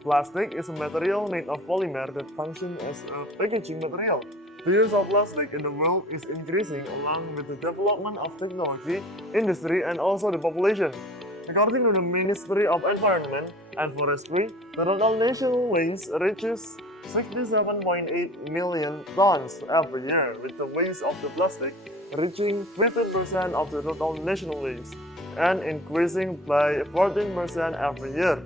Plastic is a material made of polymer that functions as a packaging material. The use of plastic in the world is increasing along with the development of technology, industry, and also the population. According to the Ministry of Environment and Forestry, the total national waste reaches 67.8 million tons every year, with the waste of the plastic reaching 15% of the total national waste and increasing by 14% every year.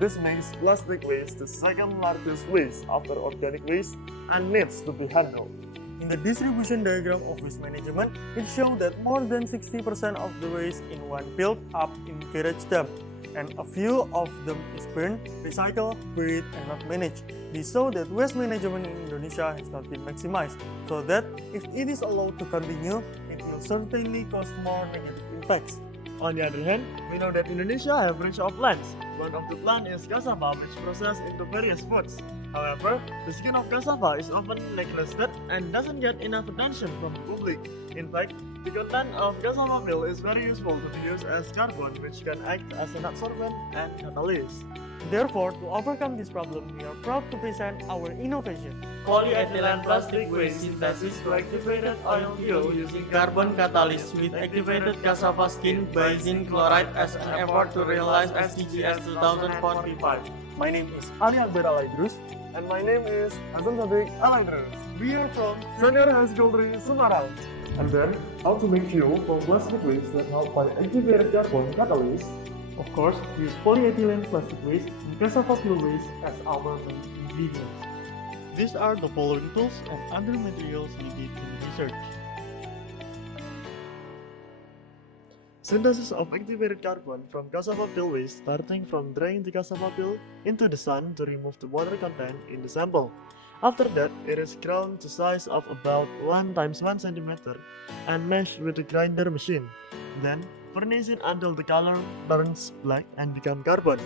This makes plastic waste the second largest waste after organic waste and needs to be handled. In the distribution diagram of waste management, it shows that more than 60% of the waste in one build up in garage dump, and a few of them is burned, recycled, buried, and not managed. This shows that waste management in Indonesia has not been maximized, so that if it is allowed to continue, it will certainly cause more negative impacts. On the other hand, we know that Indonesia have range of plants. One of the plant is cassava, which processed into various foods. However, the skin of cassava is often neglected and doesn't get enough attention from the public. In fact, the content of cassava peel is very useful to be used as carbon, which can act as an absorbent and catalyst. Therefore, to overcome this problem, we are proud to present our innovation. Polyethylene plastic waste synthesis to activated oil fuel using carbon catalyst with activated cassava skin by zinc chloride as an effort to realize SDG'S 2045. My name is Akbar and my name is Hasan We are from Senior High School 3 Semarang. And then, how to make fuel from plastic waste that help by activated carbon catalyst. Of course, we use polyethylene plastic waste and cassava fuel waste as our main ingredients. These are the following tools and other materials needed in research. Synthesis of activated carbon from cassava peel waste, starting from drying the cassava peel into the sun to remove the water content in the sample. After that, it is ground to size of about 1 × 1 cm and mashed with a grinder machine. Then, furnace it until the color turns black and become carbon.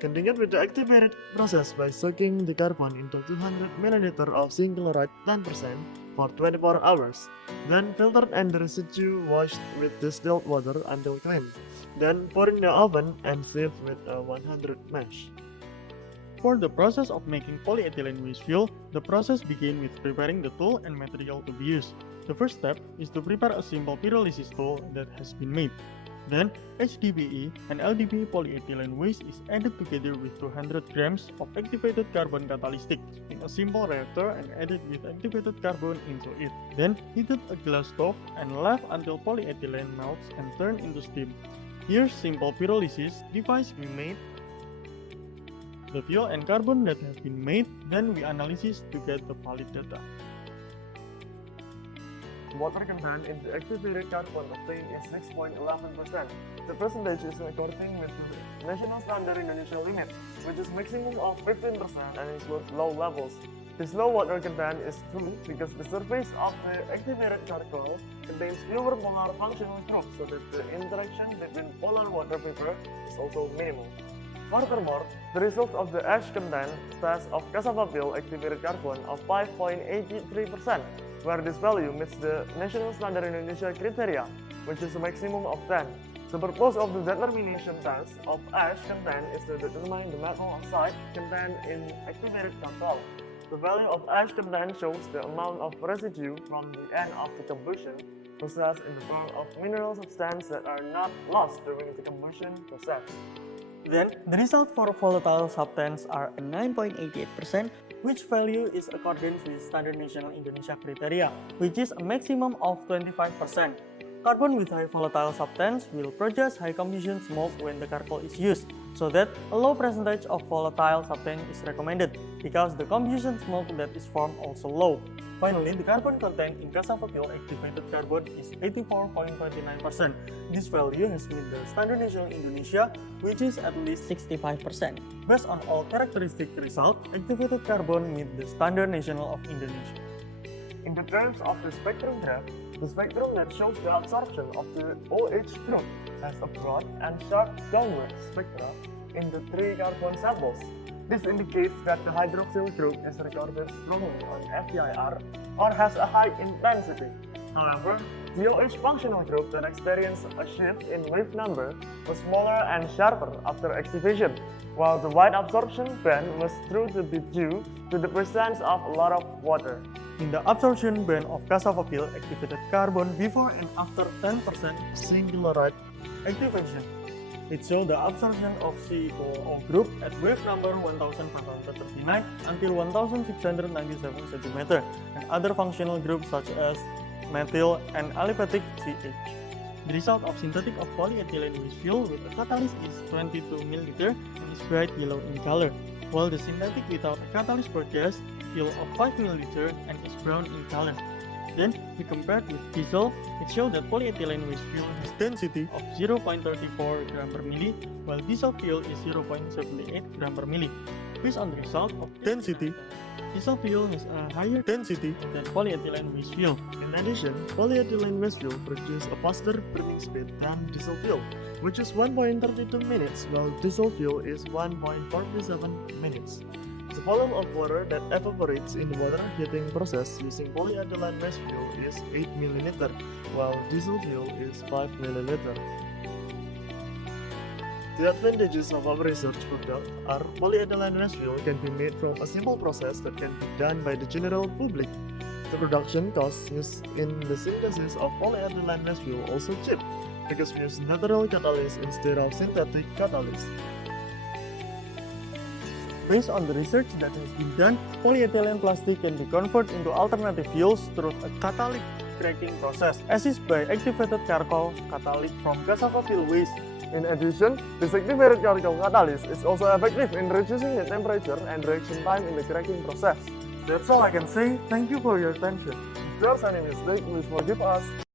Continue with the activated process by soaking the carbon into 200 ml of zinc chloride 10% for 24 hours. Then filter and the residue washed with distilled water until clean. Then pour in the oven and sieve with a 100 mesh. For the process of making polyethylene waste fuel, the process begins with preparing the tool and material to be used. The first step is to prepare a simple pyrolysis tool that has been made. Then, HDPE and LDPE polyethylene waste is added together with 200 grams of activated carbon catalytic in a simple reactor and added with activated carbon into it. Then, heated a glass stove and left until polyethylene melts and turns into steam. Here's simple pyrolysis device we made. The fuel and carbon that have been made, then we analyze to get the valid data. Water content in the activated carbon obtained is 6.11%. The percentage is according with the National Standard Indonesia limit, which is maximum of 15% and includes low levels. This low water content is true because the surface of the activated charcoal contains fewer polar functional groups, so that the interaction between polar water vapor is also minimal. Furthermore, the result of the ash content test of cassava peel activated carbon of 5.83%, where this value meets the National Standard Indonesia criteria, which is a maximum of 10. The purpose of the determination test of ash content is to determine the metal oxide content in activated charcoal. The value of ash content shows the amount of residue from the end of the combustion process in the form of mineral substance that are not lost during the combustion process. Then, the result for volatile substance are 9.88%, which value is according with Standard National Indonesia criteria, which is a maximum of 25%. Carbon with high volatile substance will produce high combustion smoke when the charcoal is used, so that a low percentage of volatile substance is recommended, because the combustion smoke that is formed also low. Finally, the carbon content in cassava peel activated carbon is 84.29%. This value has met the Standard National Indonesia, which is at least 65%. Based on all characteristic results, activated carbon meet the Standard National of Indonesia. In the terms of the spectrum graph, the spectrum that shows the absorption of the OH group has a broad and sharp downward spectra in the 3 carbon samples. This indicates that the hydroxyl group is recorded strongly on FTIR or has a high intensity. However, POH functional group that experience a shift in wave number was smaller and sharper after activation, while the wide absorption band was thought to be due to the presence of a lot of water. In the absorption band of cassava peel activated carbon before and after 10% zinc chloride activation. It showed the absorption of COO group at wave number 1539 until 1697 cm and other functional groups such as methyl and aliphatic CH. The result of synthetic of polyethylene with fuel with a catalyst is 22 ml and is bright yellow in color, while the synthetic without a catalyst per gas fuel of 5 ml and is brown in color. Then, we compared with diesel, it showed that polyethylene with fuel has density of 0.34 gram per milli, while diesel fuel is 0.78 gram per milli. Based on the result of density, diesel fuel has a higher density than polyethylene with fuel. In addition, polyethylene waste fuel produces a faster burning speed than diesel fuel, which is 1.32 minutes, while diesel fuel is 1.47 minutes. The volume of water that evaporates in the water heating process using polyethylene waste fuel is 8 ml, while diesel fuel is 5 ml. The advantages of our research product are polyethylene waste fuel can be made from a simple process that can be done by the general public. The production costs used in the synthesis of polyethylene waste fuel also cheap, because we use natural catalyst instead of synthetic catalyst. Based on the research that has been done, polyethylene plastic can be converted into alternative fuels through a catalytic cracking process, assisted by activated charcoal catalyst from cassava peel waste. In addition, this activated charcoal catalyst is also effective in reducing the temperature and reaction time in the cracking process. That's all I can say. Thank you for your attention. If there are any mistakes, please forgive us.